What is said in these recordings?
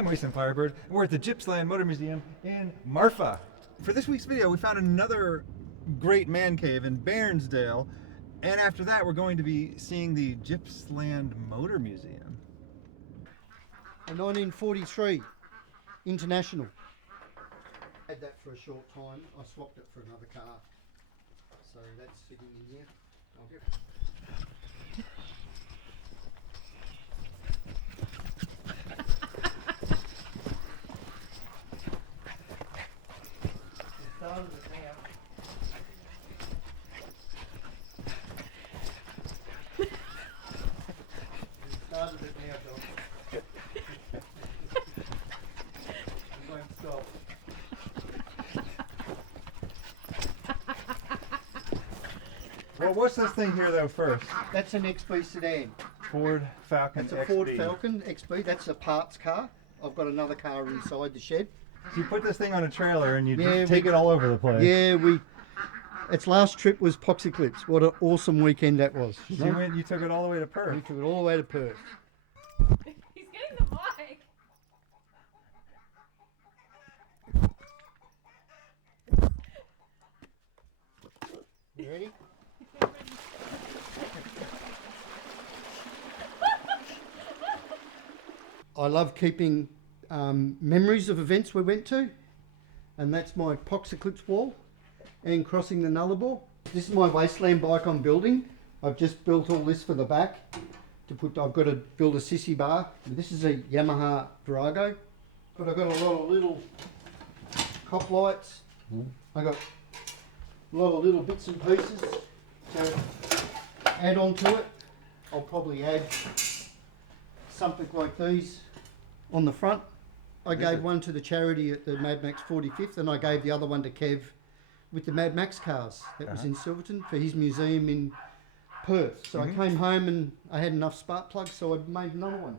I'm Wasteland Firebird, and we're at the Gippsland Motor Museum in Marfa. For this week's video, we found another great man cave in Bairnsdale, and after that, we're going to be seeing the Gippsland Motor Museum. A 1943 International. Had that for a short time. I swapped it for another car, so that's sitting in here. Started it now. Started it now, John. It won't stop. Well, what's this thing here though first? That's an XB sedan. Ford Falcon That's a XB. Ford Falcon XB. That's a parts car. I've got another car inside the shed. So you put this thing on a trailer and you Yeah, take it all over the place. Yeah, its last trip was Foxy Clips. What an awesome weekend that was. So you took it all the way to Perth. We took it all the way to Perth. He's getting the mic. You ready? I love keeping memories of events we went to, and that's my Poxeclips wall and crossing the Nullarbor. This is my Wasteland bike I'm building. I've just built all this for the back to put. I've got to build a sissy bar. This is a Yamaha Virago, but I've got a lot of little cop lights. I got a lot of little bits and pieces to add on to it. I'll probably add something like these on the front. I gave one to the charity at the Mad Max 45th, and I gave the other one to Kev with the Mad Max cars. That was in Silverton for his museum in Perth. So I came home and I had enough spark plugs, so I made another one.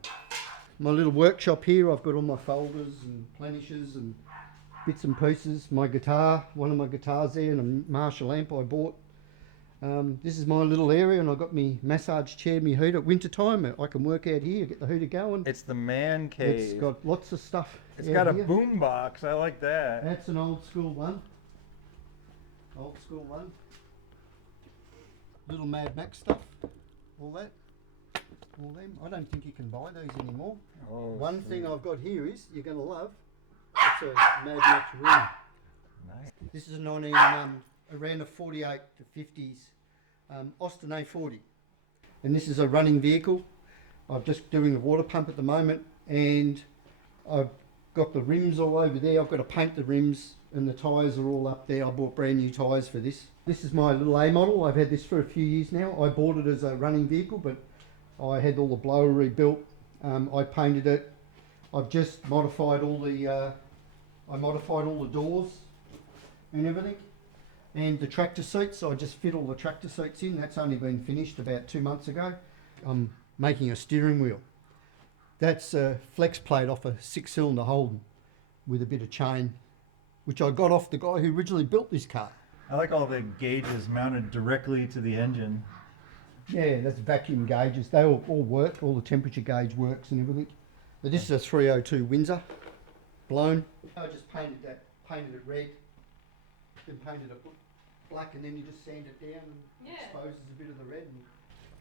My little workshop here, I've got all my folders and plenishes and bits and pieces. My guitar, one of my guitars there, and a Marshall amp I bought. This is my little area, and I've got my massage chair, my heater. Winter time, I can work out here, get the heater going. It's the man cave. It's got lots of stuff. It's got a here. boom box. I like that. That's an old school one. Old school one. Little Mad Max stuff. All that. All them. I don't think you can buy those anymore. Oh, One sweet. thing I've got here is, you're going to love, it's a Mad Max ring. Nice. This is a around the 48 to 50s Austin A40. And this is a running vehicle. I'm just doing a water pump at the moment, and I've got the rims all over there. I've got to paint the rims, and the tyres are all up there. I bought brand new tyres for this. This is my little A model. I've had this for a few years now. I bought it as a running vehicle, but I had all the blower rebuilt. I painted it. I've just modified all the doors and everything. And the tractor seats, I just fit all the tractor seats in. That's only been finished about 2 months ago. I'm making a steering wheel. That's a flex plate off a 6-cylinder Holden with a bit of chain, which I got off the guy who originally built this car. I like all the gauges mounted directly to the engine. Yeah, that's vacuum gauges. They all work. All the temperature gauge works and everything. But this is a 302 Windsor, blown. I just painted it red, then painted it black, and then you just sand it down and exposes a bit of the red. And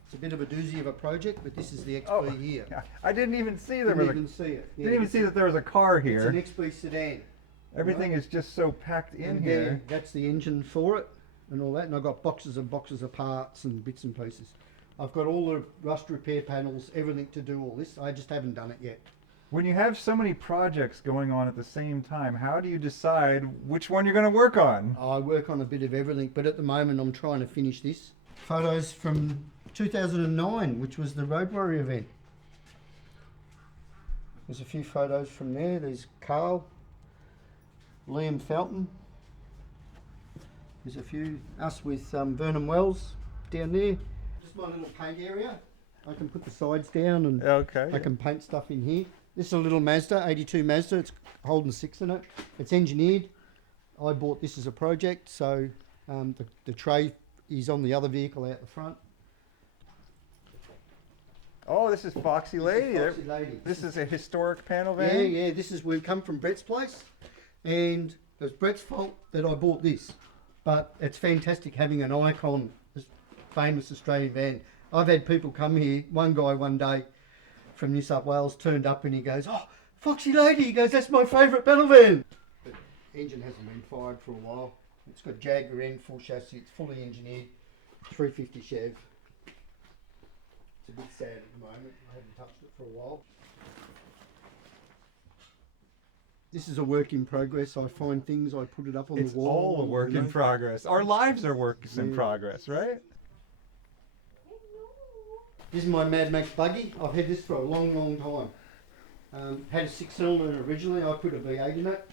it's a bit of a doozy of a project, but this is the XB here. Yeah. I didn't even see there Didn't was even see it. Yeah, didn't even see that there was a car it's here. an XB sedan. Everything is just so packed in And here. that's the engine for it and all that. And I've got boxes and boxes of parts and bits and pieces. I've got all the rust repair panels, everything to do all this. I just haven't done it yet. When you have so many projects going on at the same time, how do you decide which one you're going to work on? I work on a bit of everything, but at the moment I'm trying to finish this. Photos from 2009, which was the Road Warrior event. There's a few photos from there. There's Carl, Liam Felton. There's a few, us with Vernon Wells down there. Just my little paint area. I can put the sides down and Okay. I can paint stuff in here. This is a little Mazda, 82 Mazda. It's Holden 6 in it. It's engineered. I bought this as a project, so the tray is on the other vehicle out the front. Oh, this is Foxy Lady. Foxy Lady. This is a historic panel Yeah, van? yeah. This is we've come from Brett's place, and it was Brett's fault that I bought this. But it's fantastic having an icon, this famous Australian van. I've had people come here. One guy one day from New South Wales turned up and he goes, "Oh, Foxy Lady." He goes, "That's my favourite panel van." But engine hasn't been fired for a while. It's got Jaguar end, full chassis. It's fully engineered, 350 Chev. It's a bit sad at the moment. I haven't touched it for a while. This is a work in progress. I find things, I put it up on It's the wall. all a work in progress. Our lives are works in Yeah. progress, right? This is my Mad Max buggy. I've had this for a long, long time. Had a 6-cylinder originally. I put a V8 in it.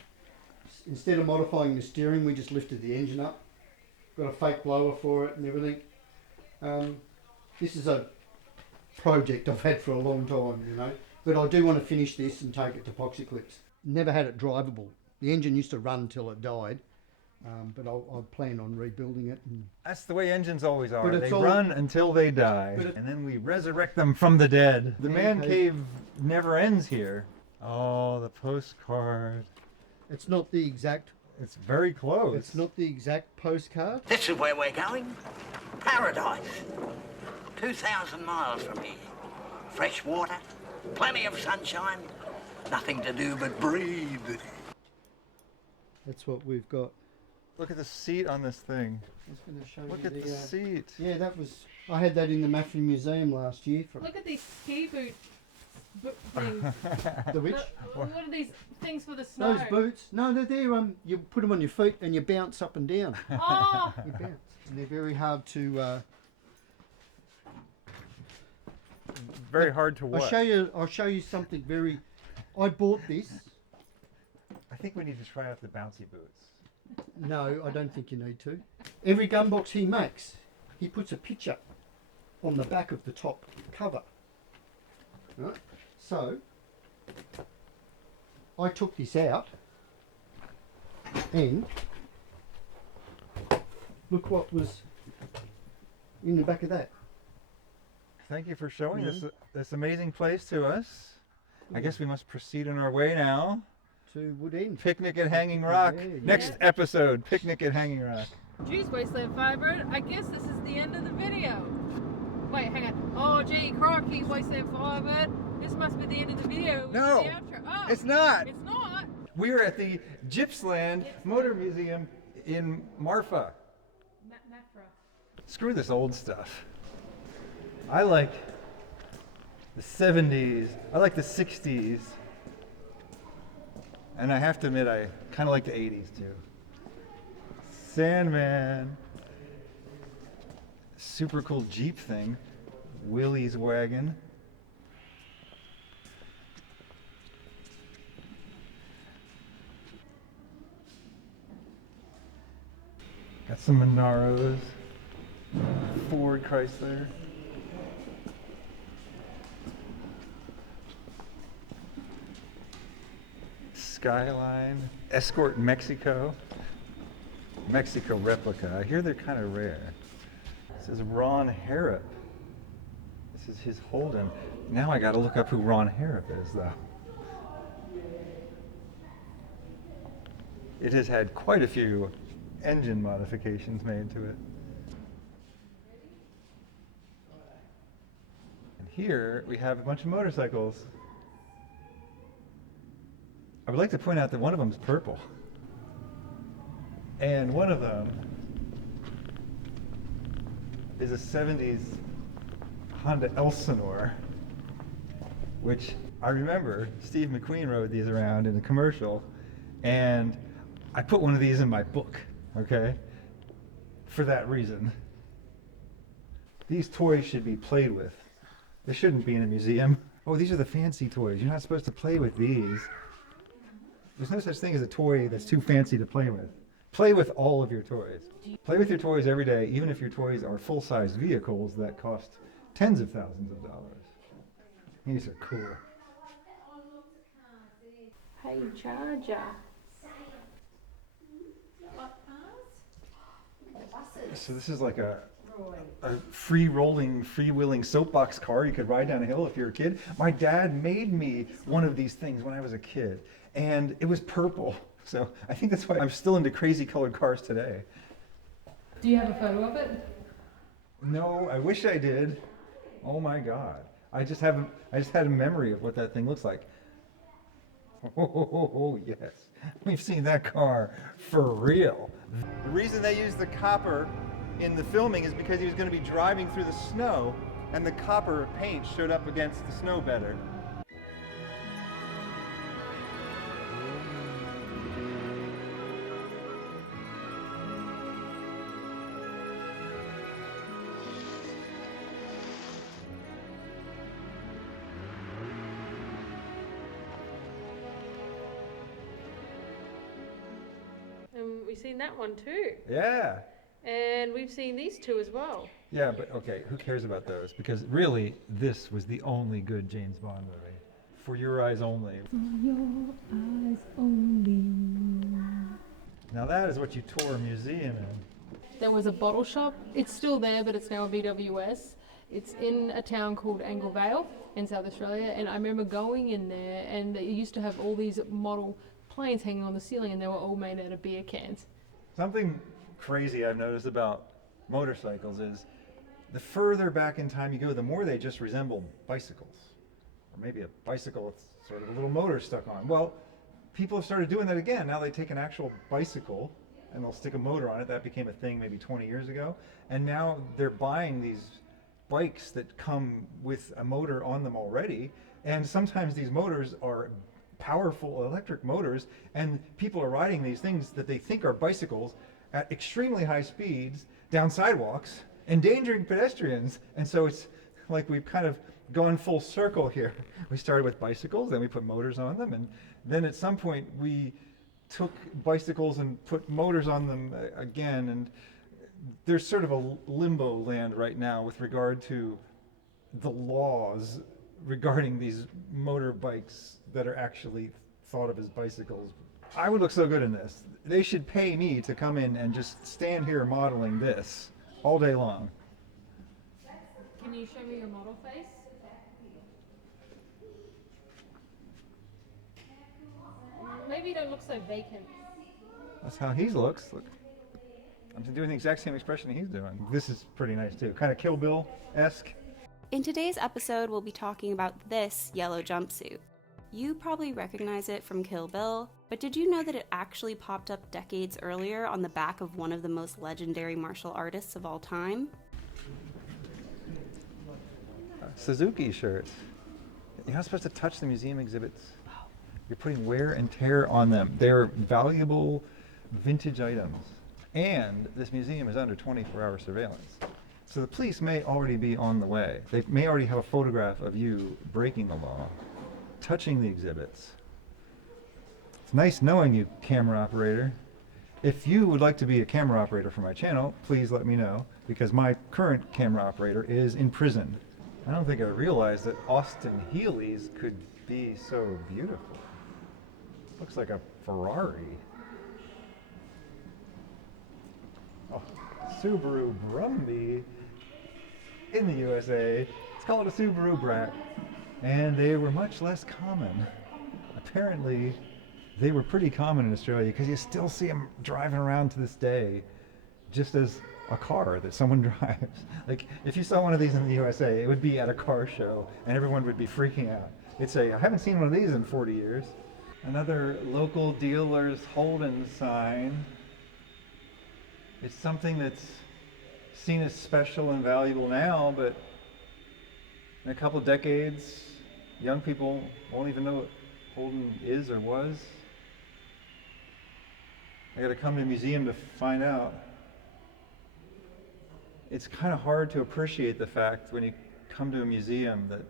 Instead of modifying the steering, we just lifted the engine up. Got a fake blower for it and everything. This is a project I've had for a long time, you know. But I do want to finish this and take it to Foxy Clips. Never had it drivable. The engine used to run till it died, but I plan on rebuilding it. And That's the way engines always are. But They it's all- run until they die, But it- and then we resurrect them from the dead. The man Man cave never ends here. Oh, the postcard. it's not the exact. It's very close. It's not the exact postcard. This is where we're going. Paradise. 2,000 miles from here. Fresh water, plenty of sunshine, nothing to do but breathe. That's what we've got. Look at the seat on this thing. I was going to show Look you at the seat. Yeah, that was. I had that in the Maffrey Museum last year. For Look at these ski boot things. the which? What are these things for the snow? Those boots? No, they're there. You put them on your feet and you bounce up and down. Oh, You bounce. And they're very hard to. Very hard to watch. I'll show you something very. I bought this. I think we need to try out the bouncy boots. No, I don't think you need to. Every gun box he makes, he puts a picture on the back of the top cover. Right? So, I took this out and look what was in the back of that. Thank you for showing Mhm. this amazing place to us. I guess we must proceed on our way now. To Wood End. Picnic at Hanging Rock. Yeah, yeah. Next episode, Picnic at Hanging Rock. geez, Wasteland Firebird. I guess this is the end of the video. Wait, hang on. Oh, gee, crocky, Wasteland Firebird. This must be the end of the video. No, The outro. Oh, it's not. It's not. We're at the Gippsland Motor Museum in Marfa. Mafra. Screw this old stuff. I like the 70s. I like the 60s. And I have to admit, I kind of like the 80s too. Sandman. Super cool Jeep thing. Willie's wagon. Got some Monaros. Ford Chrysler. Skyline. Escort Mexico. Mexico replica. I hear they're kind of rare. This is Ron Harrop. This is his Holden. Now I gotta look up who Ron Harrop is though. It has had quite a few engine modifications made to it. And here we have a bunch of motorcycles. I would like to point out that one of them is purple. And one of them is a 70s Honda Elsinore, which I remember Steve McQueen rode these around in a commercial, and I put one of these in my book, okay? For that reason. These toys should be played with. They shouldn't be in a museum. Oh, these are the fancy toys. You're not supposed to play with these. There's no such thing as a toy that's too fancy to play with. Play with all of your toys. Play with your toys every day, even if your toys are full-size vehicles that cost tens of thousands of dollars. These are cool. Hey, Charger. So this is like a a free-rolling, free-wheeling soapbox car you could ride down a hill if you're a kid. My dad made me one of these things when I was a kid, and it was purple. So I think that's why I'm still into crazy colored cars today. Do you have a photo of it? No, I wish I did. Oh my God. I just had a memory of what that thing looks like. Oh, yes. We've seen that car for real. The reason they used the copper in the filming is because he was going to be driving through the snow and the copper paint showed up against the snow better. And we've seen that one too. Yeah. And we've seen these two as well. Yeah, but okay, who cares about those? Because really, this was the only good James Bond movie. For your eyes only. For your eyes only. Now that is what you tour a museum in. There was a bottle shop. It's still there, but it's now a BWS. It's in a town called Anglevale in South Australia. And I remember going in there, and they used to have all these model planes hanging on the ceiling, and they were all made out of beer cans. Something crazy I've noticed about motorcycles is the further back in time you go, the more they just resemble bicycles. Or maybe a bicycle with sort of a little motor stuck on. Well, people have started doing that again. Now they take an actual bicycle and they'll stick a motor on it. That became a thing maybe 20 years ago. And now they're buying these bikes that come with a motor on them already. And sometimes these motors are powerful electric motors, and people are riding these things that they think are bicycles at extremely high speeds down sidewalks, endangering pedestrians. And so it's like we've kind of gone full circle here. We started with bicycles, then we put motors on them, and then at some point we took bicycles and put motors on them again. And there's sort of a limbo land right now with regard to the laws regarding these motorbikes that are actually thought of as bicycles. I would look so good in this. They should pay me to come in and just stand here modeling this all day long. Can you show me your model face? Maybe you don't look so vacant. That's how he looks. Look, I'm doing the exact same expression he's doing. This is pretty nice too. Kind of Kill Bill-esque. In today's episode, we'll be talking about this yellow jumpsuit. You probably recognize it from Kill Bill, but did you know that it actually popped up decades earlier on the back of one of the most legendary martial artists of all time? Suzuki shirts. You're not supposed to touch the museum exhibits. You're putting wear and tear on them. They're valuable vintage items. And this museum is under 24-hour surveillance. So the police may already be on the way. They may already have a photograph of you breaking the law, touching the exhibits. It's nice knowing you, camera operator. If you would like to be a camera operator for my channel, please let me know, because my current camera operator is in prison. I don't think I realized that Austin Healey's could be so beautiful. Looks like a Ferrari. Oh, Subaru Brumby in the USA. Let's call it a Subaru Brat. And they were much less common. Apparently, they were pretty common in Australia because you still see them driving around to this day, just as a car that someone drives. Like, if you saw one of these in the USA, it would be at a car show and everyone would be freaking out. They'd say, I haven't seen one of these in 40 years. Another local dealer's Holden sign. It's something that's seen as special and valuable now, but in a couple of decades, young people won't even know what Holden is or was. I gotta come to a museum to find out. It's kind of hard to appreciate the fact when you come to a museum that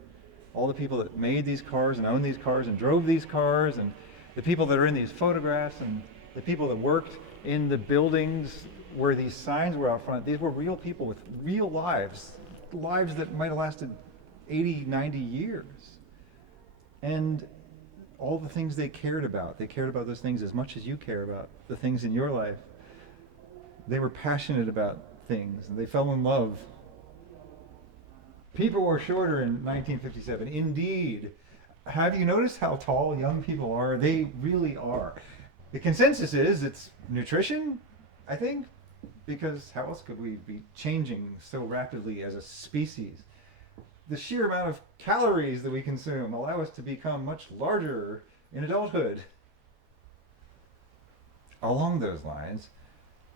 all the people that made these cars and owned these cars and drove these cars, and the people that are in these photographs, and the people that worked in the buildings where these signs were out front, these were real people with real lives, lives that might have lasted 80, 90 years. And all the things they cared about those things as much as you care about the things in your life. They were passionate about things, and they fell in love. People were shorter in 1957. Indeed. Have you noticed how tall young people are? They really are. The consensus is it's nutrition, I think, because how else could we be changing so rapidly as a species? The sheer amount of calories that we consume allow us to become much larger in adulthood. Along those lines,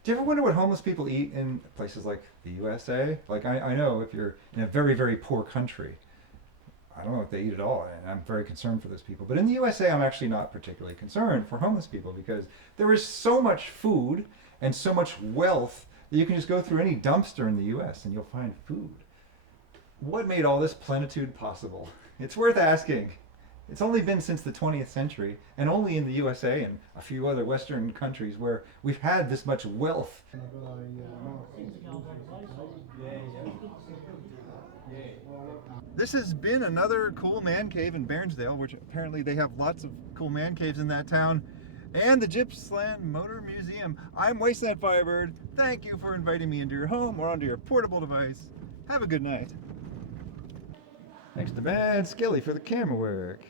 do you ever wonder what homeless people eat in places like the USA? Like, I know if you're in a very, very poor country, I don't know what they eat at all, and I'm very concerned for those people. But in the USA, I'm actually not particularly concerned for homeless people because there is so much food and so much wealth that you can just go through any dumpster in the US and you'll find food. What made all this plenitude possible? It's worth asking. It's only been since the 20th century, and only in the USA and a few other Western countries where we've had this much wealth. This has been another cool man cave in Bairnsdale, which apparently they have lots of cool man caves in that town, and the Gippsland Motor Museum. I'm Wasteland Firebird. Thank you for inviting me into your home or onto your portable device. Have a good night. Thanks to Bad Skilly for the camera work.